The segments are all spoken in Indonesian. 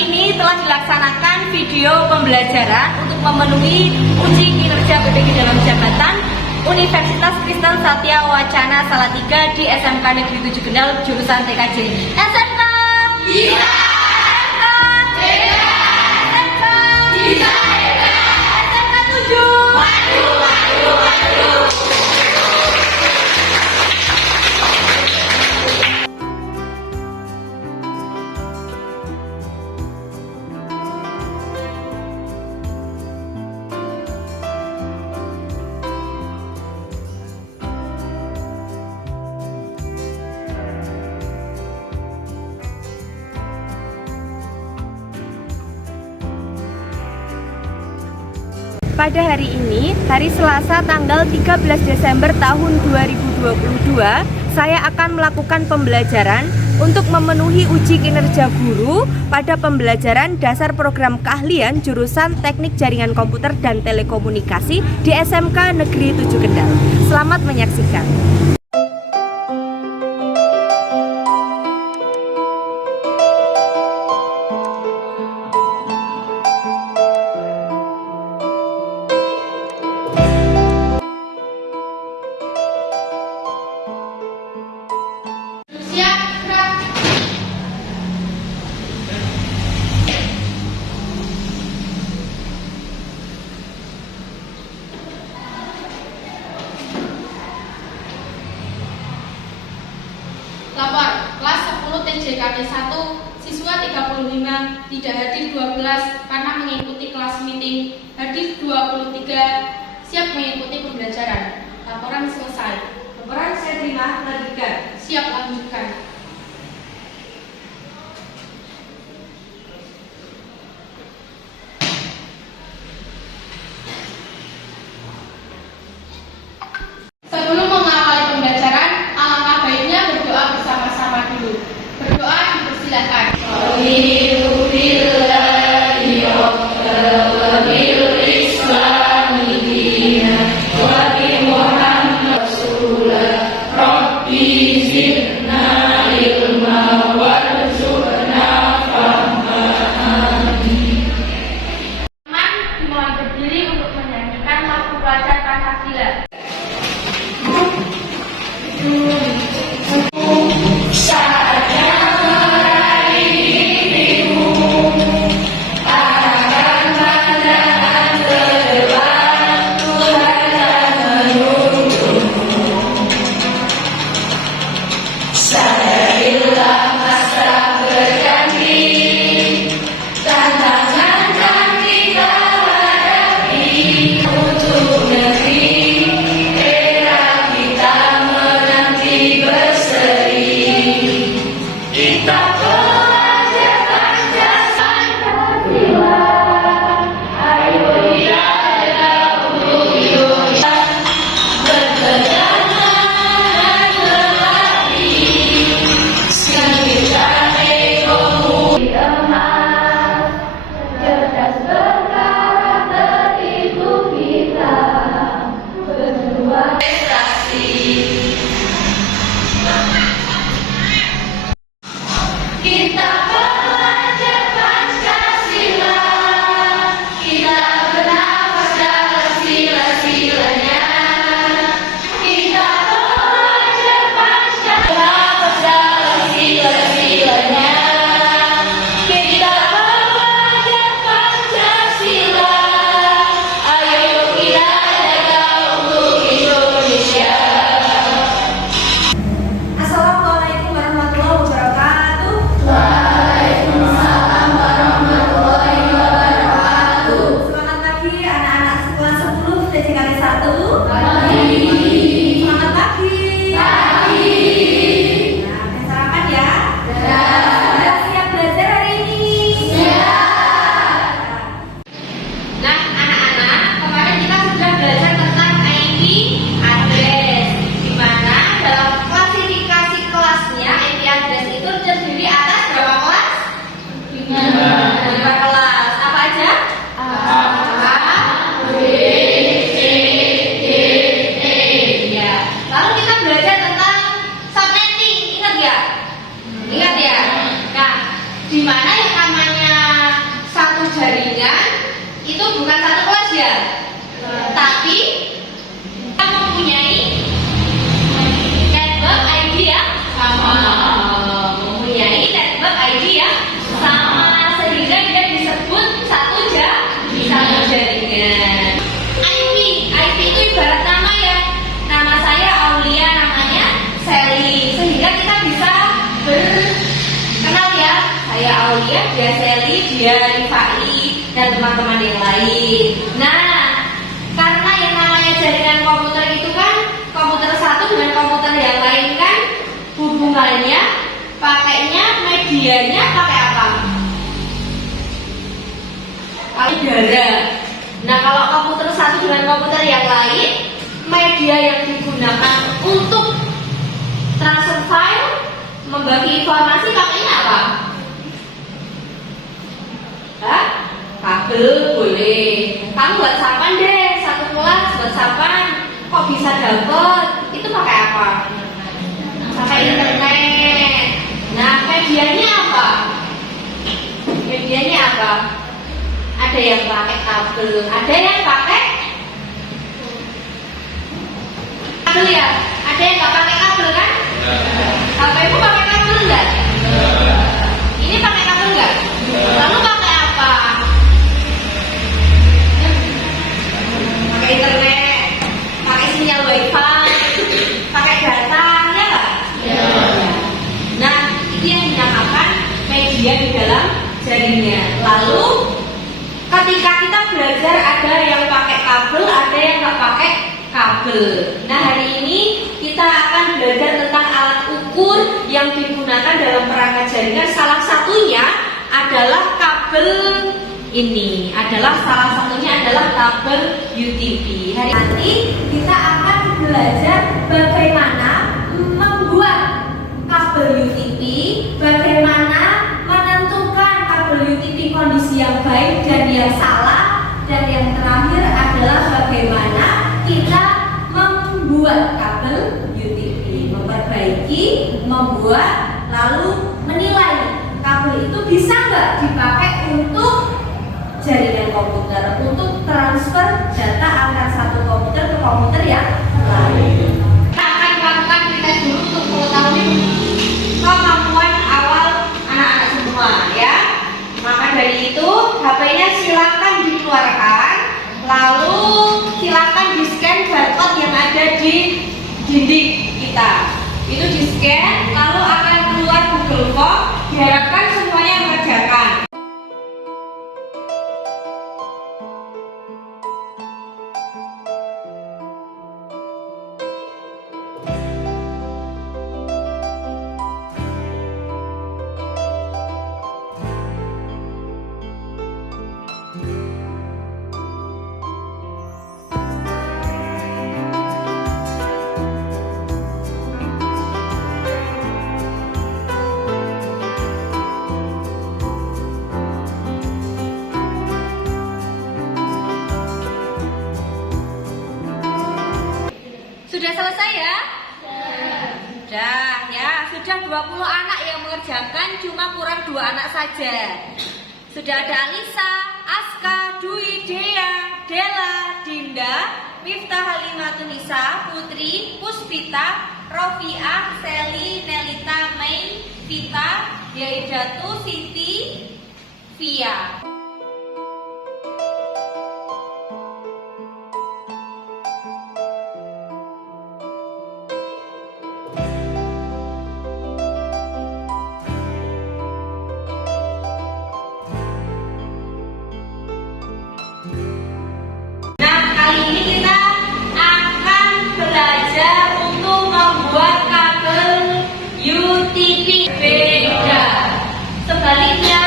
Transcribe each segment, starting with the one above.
ini telah dilaksanakan video pembelajaran untuk memenuhi uji kinerja PPG dalam jabatan Universitas Kristen Satya Wacana Salatiga di SMK Negeri 7 Kendal jurusan TKJ. SMK bisa, SMK bisa, SMK 7 maju. Pada hari ini, hari Selasa tanggal 13 Desember tahun 2022, saya akan melakukan pembelajaran untuk memenuhi uji kinerja guru pada pembelajaran dasar program keahlian jurusan Teknik Jaringan Komputer dan Telekomunikasi di SMK Negeri 7 Kendal. Selamat menyaksikan. Lapor, kelas 10 TJKD 1, siswa 35, tidak hadir 12 karena mengikuti kelas meeting, hadir 23, siap mengikuti pembelajaran. Laporan selesai. Laporan saya terima, lanjutkan. Siap lanjutkan. Sebelum mengawali pembelajaran, alangkah baiknya berdoa bersama-sama dulu. Berdoa dipersilakan. Teman, dimohon berdiri untuk menyanyikan lagu pelajar Pancasila. Assalamualaikum warahmatullahi wabarakatuh. Selamat pagi anak-anak sekolah 10 TJKD 1. Selamat pagi. Nah, udah sarapan ya? Sudah siap belajar hari ini? Nah, anak-anak, kemarin kita sudah belajar tentang IP address, di mana dalam klasifikasi kelasnya IP address itu terdiri atas berapa kelas? 5 kelas. Apa aja? A, B, C, D, E. Ya. Lalu kita belajar tentang subnetting, ingat ya? Ingat ya? Nah, di mana yang namanya itu bukan satu kelas ya, tapi kita mempunyai network ID yang sama, mempunyai network ID yang sama, sehingga dia disebut satu jaringan. IP itu ibarat nama ya, nama saya Aulia, namanya Sally, sehingga kita bisa berkenal ya, saya Aulia, dia Sally, dia Rifai, dan teman-teman yang lain. Nah, karena yang namanya jaringan komputer itu kan, komputer satu dengan komputer yang lain kan hubungannya pakainya medianya pakai apa? Payudara. Nah, kalau komputer satu dengan komputer yang lain, media yang digunakan untuk transfer file, membagi informasi pakainya apa? Hah? Kabel boleh. Kamu WhatsAppan deh, satu kelas WhatsAppan. Kok bisa dapet? Itu pakai apa? Pakai internet. Nah, medianya apa? Medianya apa? Ada yang pakai kabel, ada yang pakai kabel ya. Ada yang nggak pakai kabel kan? HP-mu pakai kabel nggak? Ini pakai kabel nggak? Lalu pakai apa? Pakai internet, pakai sinyal wifi, pakai data, ya nggak? Nah, itu yang dinamakan media di dalam jaringan. Lalu ketika kita belajar, ada yang pakai kabel, ada yang nggak pakai kabel. Nah, hari ini kita akan belajar tentang alat ukur yang digunakan dalam perangkat jaringan. Salah satunya adalah kabel ini. Salah satunya adalah kabel UTP. Hari ini kita akan belajar bagaimana membuat kabel UTP, bagaimana menentukan kabel UTP kondisi yang baik dan yang salah, dan yang terakhir adalah bagaimana kita membuat kabel UTP, memperbaiki, membuat, lalu menilai kabel itu bisa nggak dipakai untuk jaringan komputer, untuk transfer data antar satu komputer ke komputer yang lain. Kita akan melakukan tes dulu untuk mengetahui kemampuan awal anak-anak semua ya. Maka dari itu HP-nya silakan dikeluarkan, lalu silakan di-scan barcode yang ada di dinding kita. Itu di-scan, lalu akan keluar Google Form. Diharapkan semuanya mengerjakan. Sudah selesai ya? Sudah ya, sudah 20 anak yang mengerjakan, cuma kurang 2 anak saja. Sudah ada Alisa, Aska, Dwi, Dea, Dela, Dinda, Miftah, Halimatunisa, Putri, Puspita, Rofiah, Sally, Nelita, Mei, Vita, Yaidatu, Siti, Via. Kali ini kita akan belajar untuk membuat kabel UTP beda. Sebaliknya,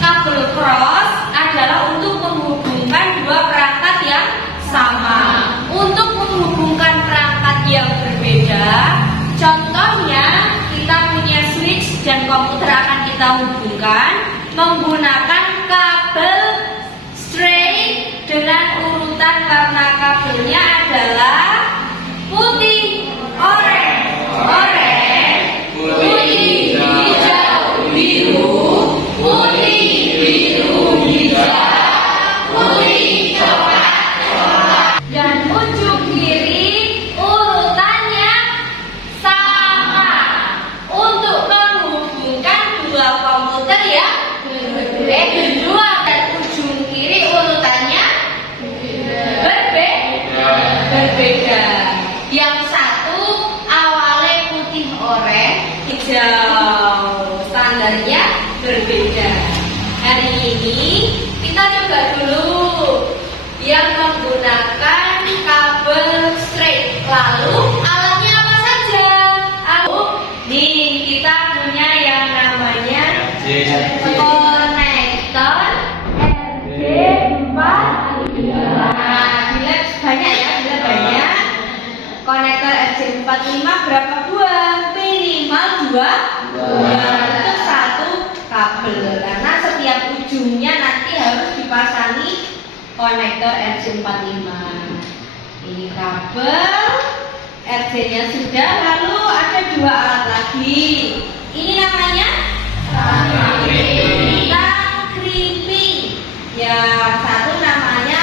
kabel cross adalah untuk menghubungkan dua perangkat yang sama. Untuk menghubungkan perangkat yang berbeda, contohnya kita punya switch dan komputer akan kita hubungkan menggunakan kabel straight dengan urutan warna kabelnya adalah putih, oranye, putih, hijau, biru, putih, biru, hijau, berbeda. Yang satu awalnya putih oranye, hijau. Standarnya berbeda. Hari ini kita coba dulu yang menggunakan kabel straight. Lalu alatnya apa saja? Nih kita punya yang namanya konektor RJ45. Nah, bila banyak ya, bila banyak. Konektor RJ45 berapa buah? Minimal dua untuk satu kabel. Karena setiap ujungnya nanti harus dipasangi konektor RJ45. Ini kabel, RJ-nya sudah, lalu ada dua alat lagi. Ini namanya crimping. Yang satu namanya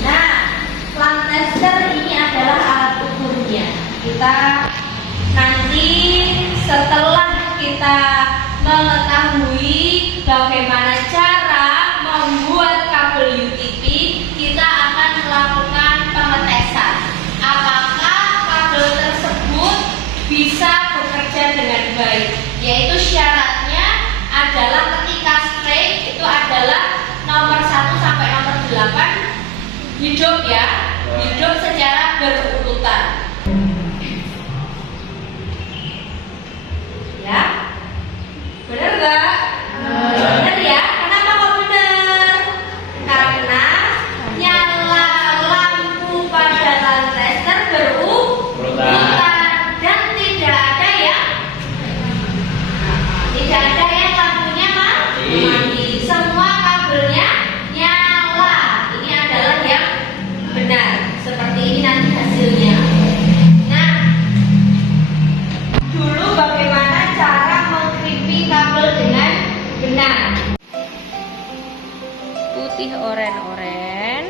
Nah, lamp tester ini adalah alat ukurnya. Kita nanti setelah kita mengetahui bagaimana cara membuat kabel UTP, kita akan melakukan pengetesan apakah kabel tersebut bisa bekerja dengan baik. Yaitu syaratnya adalah ketika straight itu adalah nomor 1 sampai nomor 8 hidup ya, hidup secara berurutan. Ya, benar nggak? Benar ya. Kenapa kok benar? Karena nyala lampu pada lamp tester berurutan dan tidak ada yang lampunya mati. Semua kabelnya nyala. Ini adalah yang benar. Seperti ini nanti hasilnya. Nah, dulu bagaimana cara mengkrimping kabel dengan benar? Putih oren-oren,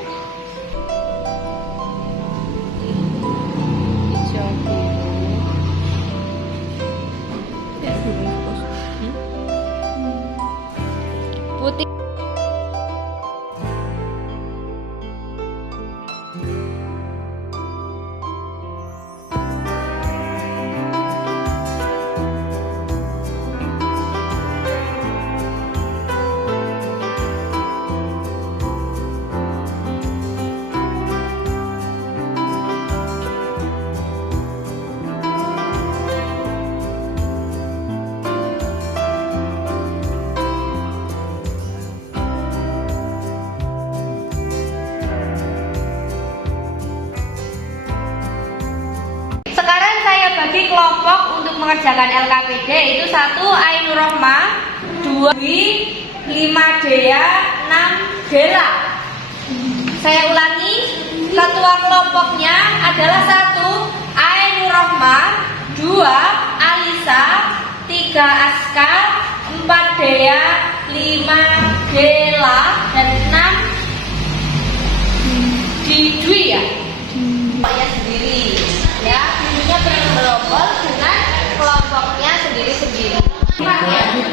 hijau biru, putih. Sekarang saya bagi kelompok untuk mengerjakan LKPD, itu 1 Ainur Rohmah, 2 Dwi, 5 Dea, 6 Dela. Saya ulangi, ketua kelompoknya adalah 1 Ainur Rohmah, 2 Alisa, 3 Aska, 4 Dea, 5 Dela, dan 6 Dwi ya. Kelompoknya sendiri ya, dirinya bergerombol dengan kelompoknya sendiri-sendiri. 4 ya, 2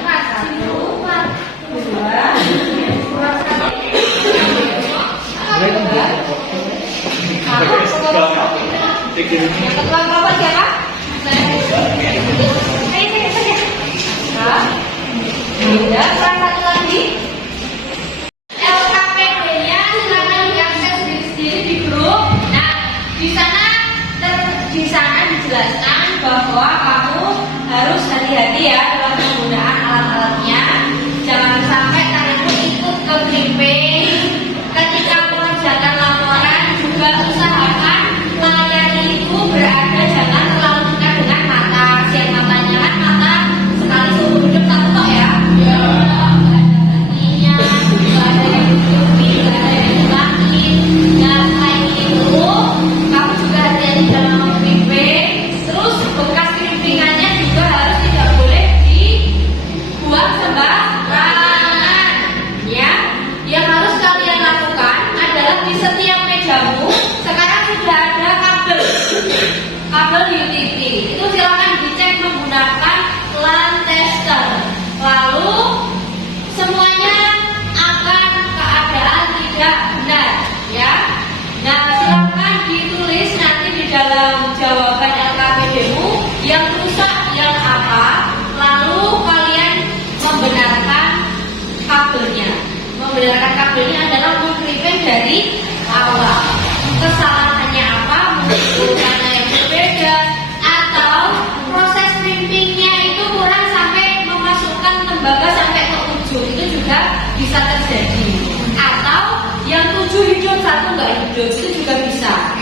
ketua kelompok siapa? Ya, satu lagi. LKPD-nya silakan diakses sendiri di grup. Nah, di sana dijelaskan bahwa kamu harus hati-hati ya dalam penggunaan alat-alatnya. Jangan sampai kalian ikut ke briefing. Ketika mengerjakan laporan juga usahakan layar ibu berada jangan terlalu dekat dengan mata. Siang matanya kan mata sekali seumur hidup satu tok ya. Kabel UTP itu silakan dicek menggunakan lamp tester. Lalu semuanya akan keadaan tidak benar ya.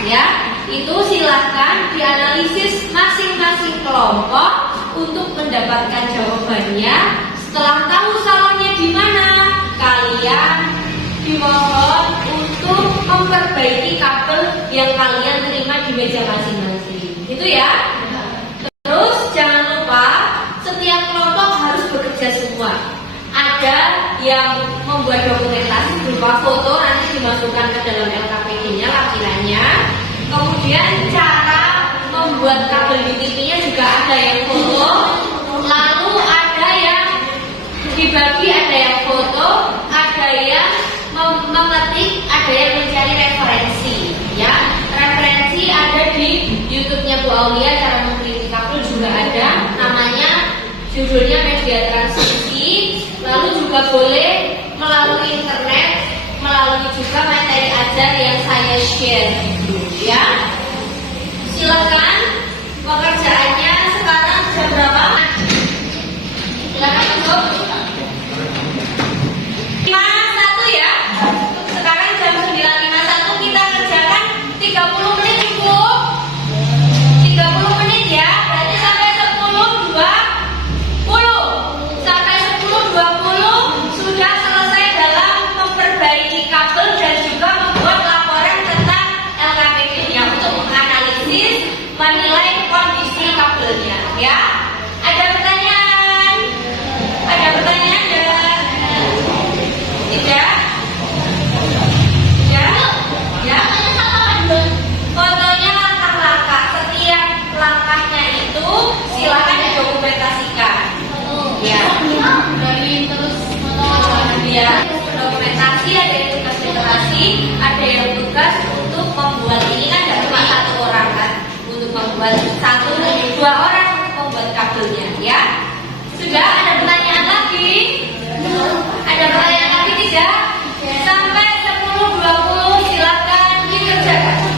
ya. Itu silahkan dianalisis masing-masing kelompok untuk mendapatkan jawabannya. Setelah tahu salahnya di mana, kalian dimohon untuk memperbaiki kabel yang kalian terima di meja masing-masing. Itu ya. Terus jangan lupa setiap kelompok harus bekerja semua. Ada yang membuat dokumentasi berupa foto, nanti dimasukkan ke dalam LKPD-nya lampirannya. Kemudian cara membuat kabel di TV-nya juga ada yang foto. Lalu ada yang dibagi, ada yang foto, ada yang mengetik, ada yang mencari referensi. Ya, referensi ada di YouTube-nya Bu Aulia, cara mengkritik kabel juga ada. Namanya, judulnya media transmisi. Lalu juga boleh melalui internet, melalui juga materi ajar yang saya share gitu, ya. Silakan pekerjaannya sekarang jam berapa? Silakan masuk. 51 ya. Sekarang jam 9.51 kita kerjakan 30 menit cukup. 30 menit ya. Berarti sampai 10.20 sampai 10.20 sudah selesai dalam memperbaiki kabel dan juga membuat laporan tentang LKPD-nya untuk menganalisis, menilai kondisi kabelnya, ya. Ada pertanyaan? Ada pertanyaan enggak? Tidak? Ya? Ya? Fotonya langkah-langkah. Setiap langkahnya itu silakan didokumentasikan. Ya. Dari terus Ya, dokumentasi, ada yang tugas literasi, ada yang tugas untuk membuat, ini kan tidak cuma satu orang kan, untuk membuat satu dua orang untuk membuat kabelnya, ya. Sudah ada pertanyaan lagi? Ada pertanyaan lagi tidak? Sampai 10.20 silakan dikerjakan.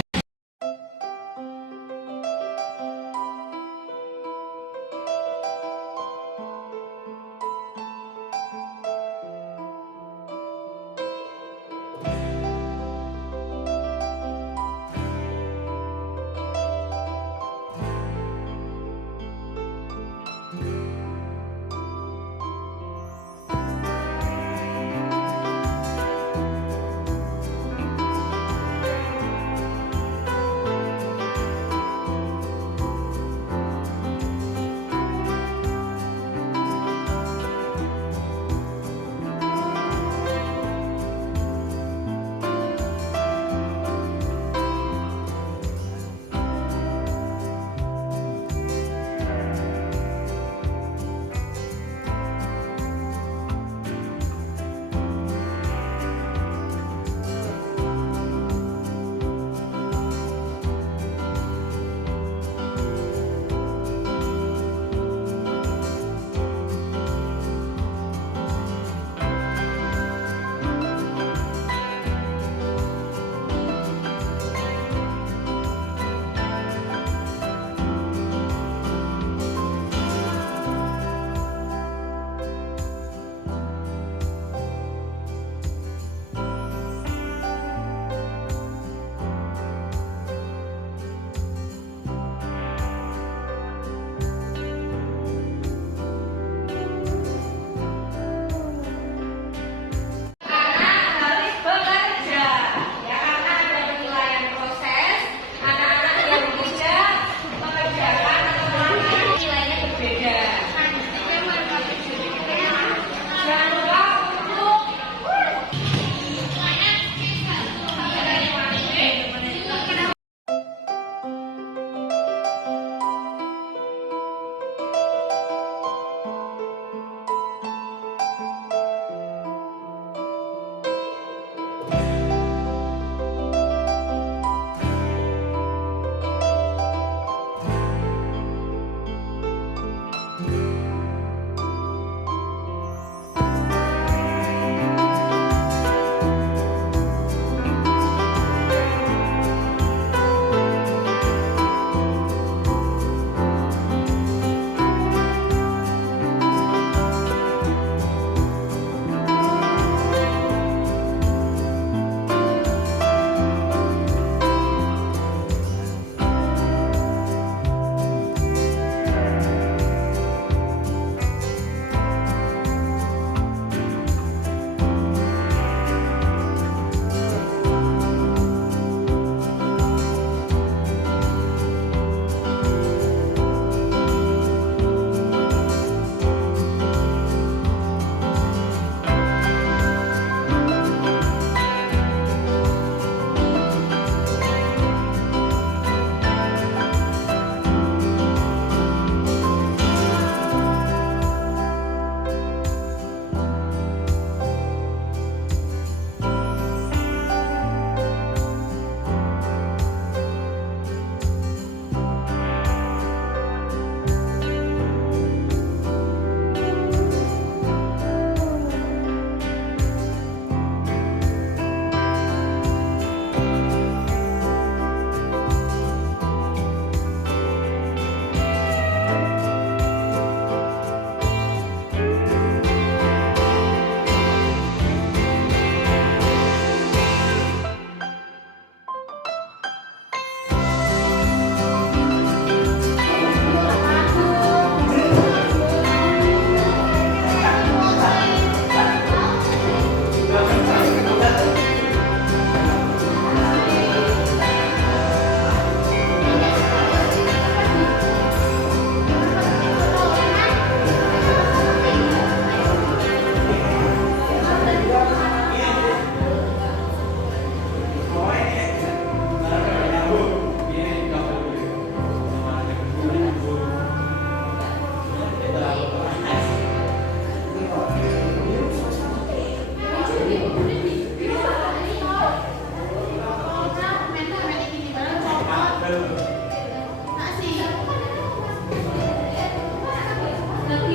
Bagi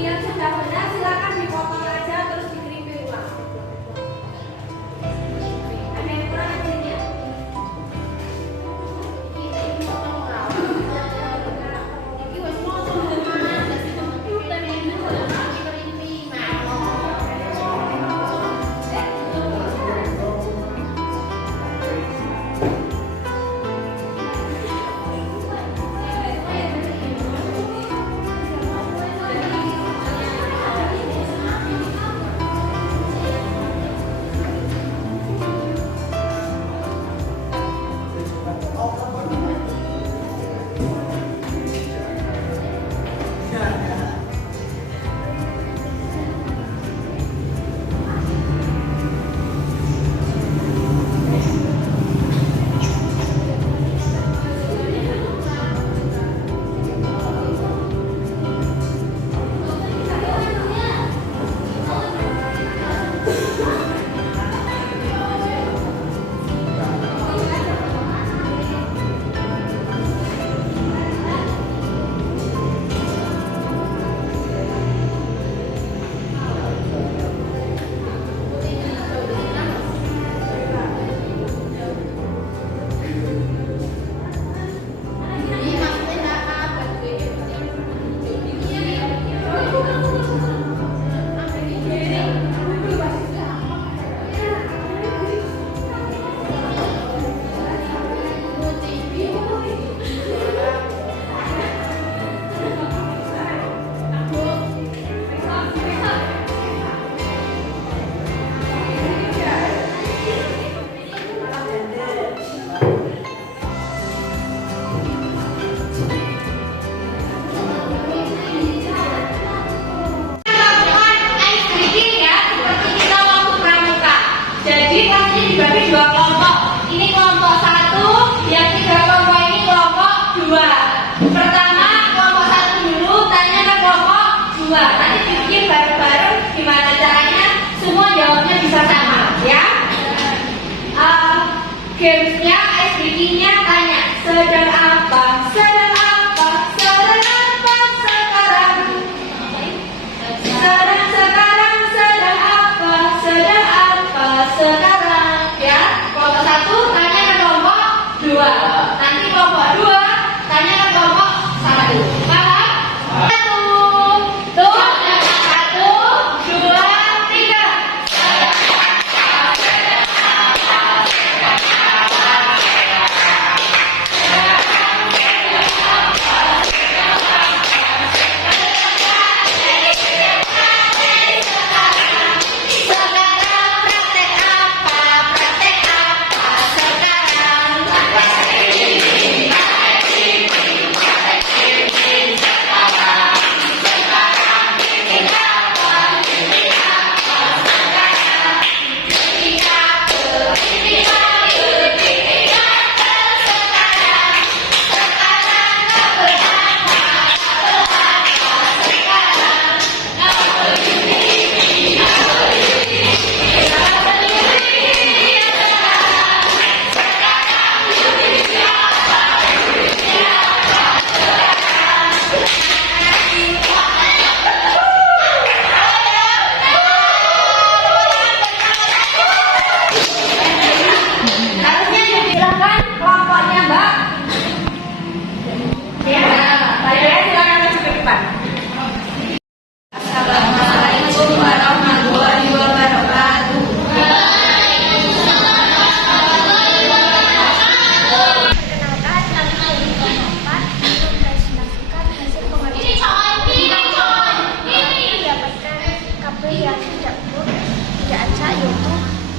yang sudah benar silakan dipotong aja terus dikripi ulang. Ada yang kurang ajarnya? Gamesnya, ice breaking-nya tanya sedang apa, sedang apa, sedang apa sekarang. Sedang sekarang, sedang apa sekarang. Ya, kelompok 1 tanya ke kelompok 2. Nanti kelompok 2 tanya ke kelompok 1. Paham? 1, tuh, 1, 2, 3.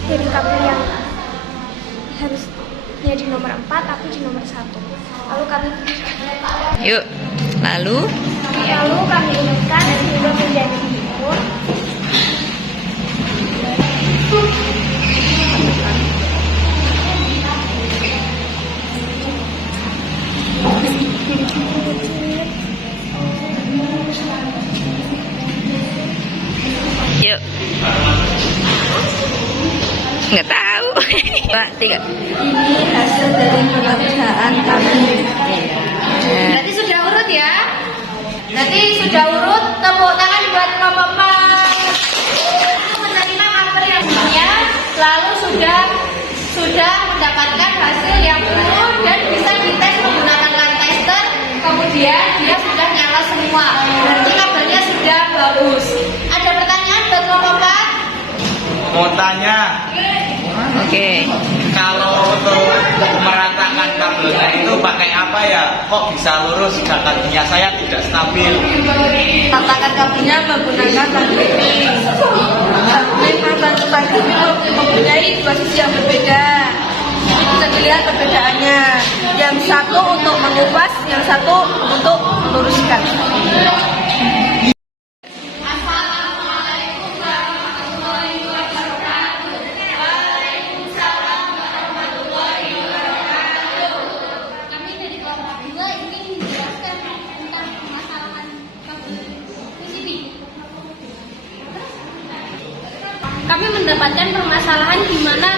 Dari kabel yang harusnya di nomor 4 tapi di nomor 1. Lalu kami Yuk, lalu kami ingatkan hingga menjadi input. yuk. Nggak tahu. 2, 3. Ini hasil dari pekerjaan kami. Oke. Kalau untuk meratakan kabelnya itu pakai apa ya? Kok bisa lurus sedangkan saya tidak stabil? Ratakan kabelnya menggunakan tandeming. Memang bantu tandeming mempunyai dua sisi yang berbeda. Ini bisa dilihat perbedaannya. Yang satu untuk mengupas, yang satu untuk meluruskan. Kami dari kelompok 2 ingin menjelaskan tentang permasalahan kabel PCB. Kami mendapatkan permasalahan di mana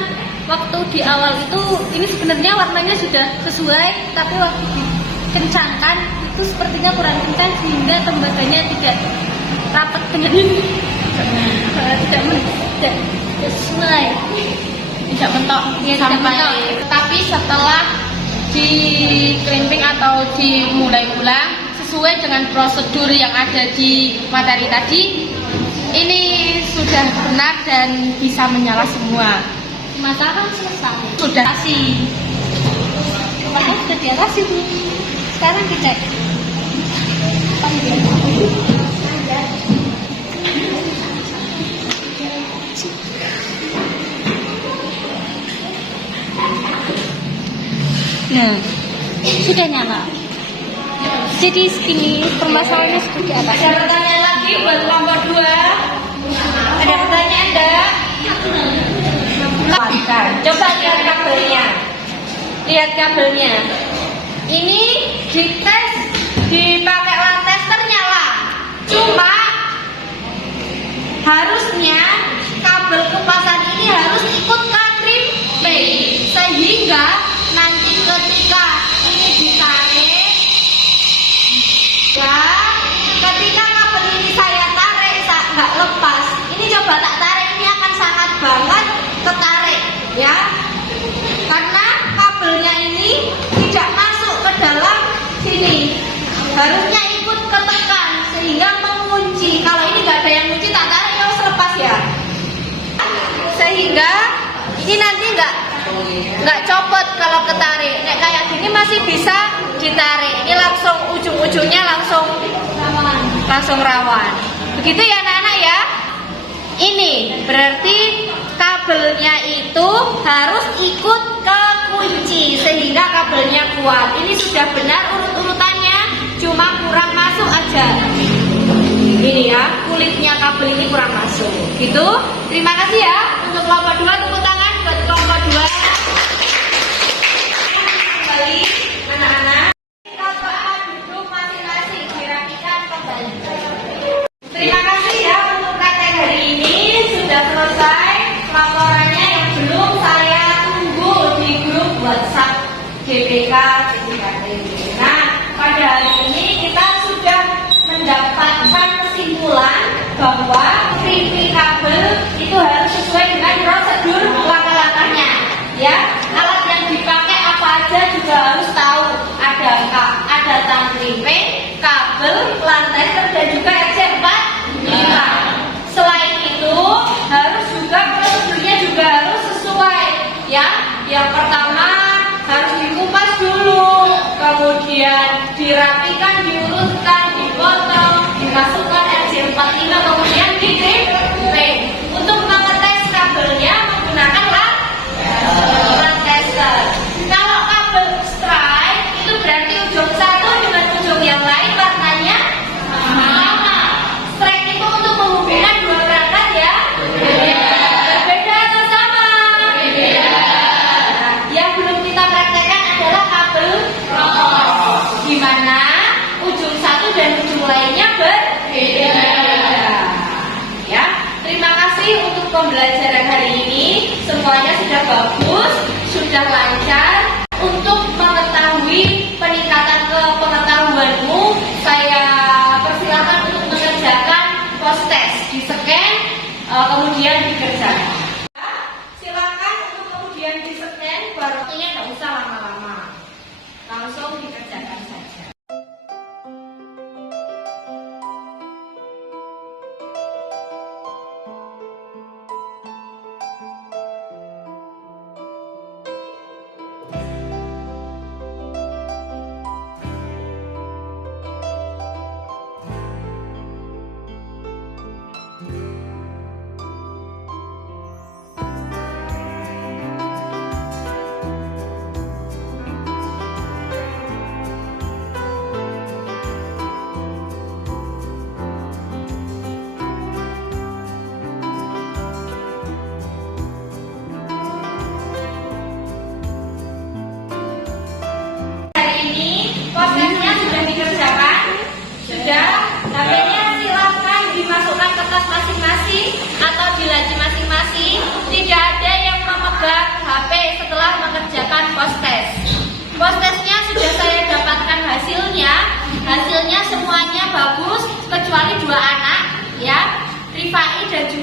waktu di awal itu ini sebenarnya warnanya sudah sesuai, tapi waktu dikencangkan itu sepertinya kurang kencang sehingga tembaganya tidak rapat dengan ini. Tidak sesuai, tidak mentok sampai. Tapi setelah di clamping atau dimulai ulang sesuai dengan prosedur yang ada di materi tadi, ini sudah benar dan bisa menyala semua. Masalah selesai. Sudah kasih. Masalah sudah diatasi tuh. Sekarang dicek. Nah, sudah nyala. Jadi ini permasalahannya seperti apa? Ada pertanyaan lagi buat kelompok 2? Ada pertanyaan enggak? Coba lihat kabelnya. Lihat kabelnya. Ini dites dipakai lamp tester nyala. Cuma harusnya kabel kupasan ini harus ikut crimping sehingga nanti ketika ini ditarik, ya, ketika kabel ini saya tarik nggak lepas. Ini coba tak tarik, ini akan sangat banget ketarik, ya, karena kabelnya ini tidak masuk ke dalam sini. Harusnya ikut ketekan sehingga mengunci. Kalau ini nggak ada yang kunci, tak tarik ya harus lepas ya. Sehingga ini nanti nggak copot kalau ketarik. Nek kayak gini masih bisa ditarik. Ini langsung ujung-ujungnya langsung rawan. Begitu ya anak-anak ya. Ini berarti kabelnya itu harus ikut ke kunci sehingga kabelnya kuat. Ini sudah benar urut-urutannya, cuma kurang masuk aja. Ini ya, kulitnya kabel ini kurang masuk. Gitu. Terima kasih ya untuk kelompok 2, tepuk tangan buat kelompok 2. Kembali anak-anak. Kelompok duduk masing-masing dirapikan kembali. Terima kasih ya untuk praktek hari ini sudah selesai. Laporannya yang belum saya tunggu di grup WhatsApp GBK CCKT. Nah, pada hari ini kita sudah mendapatkan kesimpulan bahwa crimping kabel itu harus sesuai dengan prosedur langkah-langkahnya. Ya, alat yang dipakai apa aja juga harus tahu. Ada tang crimping, kabel, lantai dan juga RJ45. Selain itu harus juga prosedurnya juga harus sesuai. Ya, yang pertama harus dikupas dulu, kemudian dirapikan, diurutkan, dipotong, dimasukkan RJ45, kemudian di-crimping. Untuk mengetes kabelnya menggunakan lamp tester. Kalau kabel strike itu berarti ujung satu dengan ujung yang lain warnanya sama. Strike itu untuk menghubungkan dua perangkat ya. Berbeda atau sama? Berbeda. Nah, yang belum kita praktekkan adalah kabel cross, di mana ujung satu dan ujung lainnya berbeda. Ya, terima kasih untuk pembelajaran hari ini. Semuanya sudah bagus, sudah lancar. Untuk mengetahui peningkatan pengetahuanmu, saya persilakan untuk mengerjakan post test, di scan, kemudian dikerjakan. Silakan untuk kemudian di scan, waktunya nggak usah lama-lama, langsung dikerjakan saja.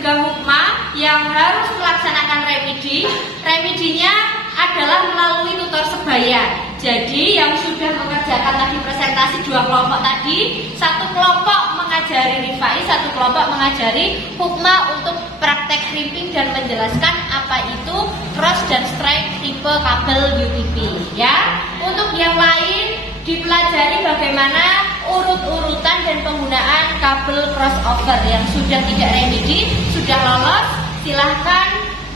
juga hukma yang harus melaksanakan remedi. Remedinya adalah melalui tutor sebaya. Jadi yang sudah mengerjakan tadi presentasi 2 kelompok tadi, 1 kelompok mengajari Rifai, 1 kelompok mengajari hukma untuk praktek crimping dan menjelaskan apa itu cross dan straight tipe kabel UTP ya. Untuk yang lain dipelajari bagaimana urut-urutan dan penggunaan kabel crossover yang sudah tidak remedi, sudah lolos, silahkan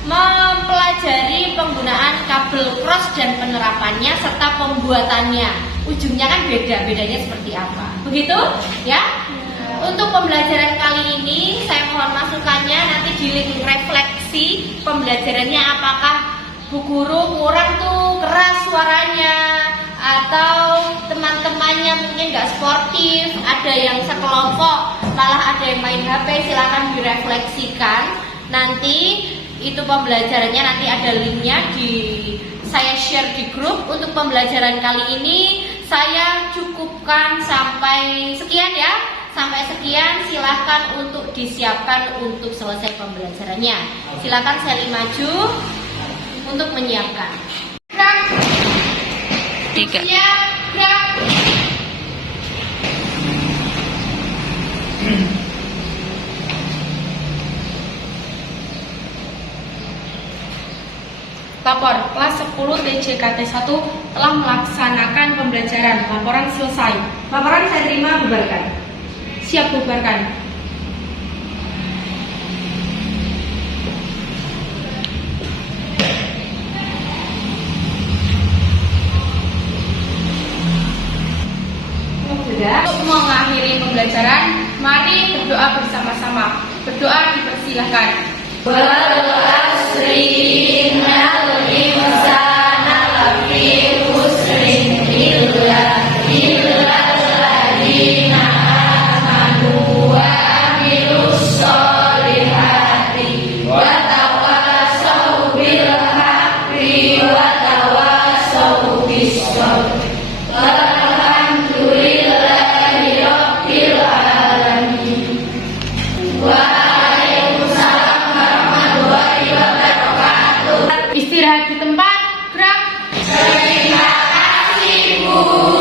mempelajari penggunaan kabel cross dan penerapannya serta pembuatannya. Ujungnya kan bedanya seperti apa. Begitu ya. Untuk pembelajaran kali ini saya mohon masukannya nanti di link refleksi pembelajarannya, apakah Bu Guru kurang tuh keras suaranya atau teman-temannya mungkin nggak sportif, ada yang sekelompok malah ada yang main HP, silakan direfleksikan. Nanti itu pembelajarannya nanti ada linknya saya share di grup. Untuk pembelajaran kali ini saya cukupkan sampai sekian ya. Sampai sekian, silakan untuk disiapkan untuk selesai pembelajarannya. Silakan Sally maju untuk menyiapkan. Gerak. 3. Siap, gerak. Lapor, kelas 10 TJKT 1 telah melaksanakan pembelajaran. Laporan selesai. Laporan saya terima, bubarkan. Siap, bubarkan. Sudah. Untuk mengakhiri pembelajaran, mari berdoa bersama-sama. Berdoa dipersilahkan. Istirahat di tempat, gerak. Terima kasih, Bu.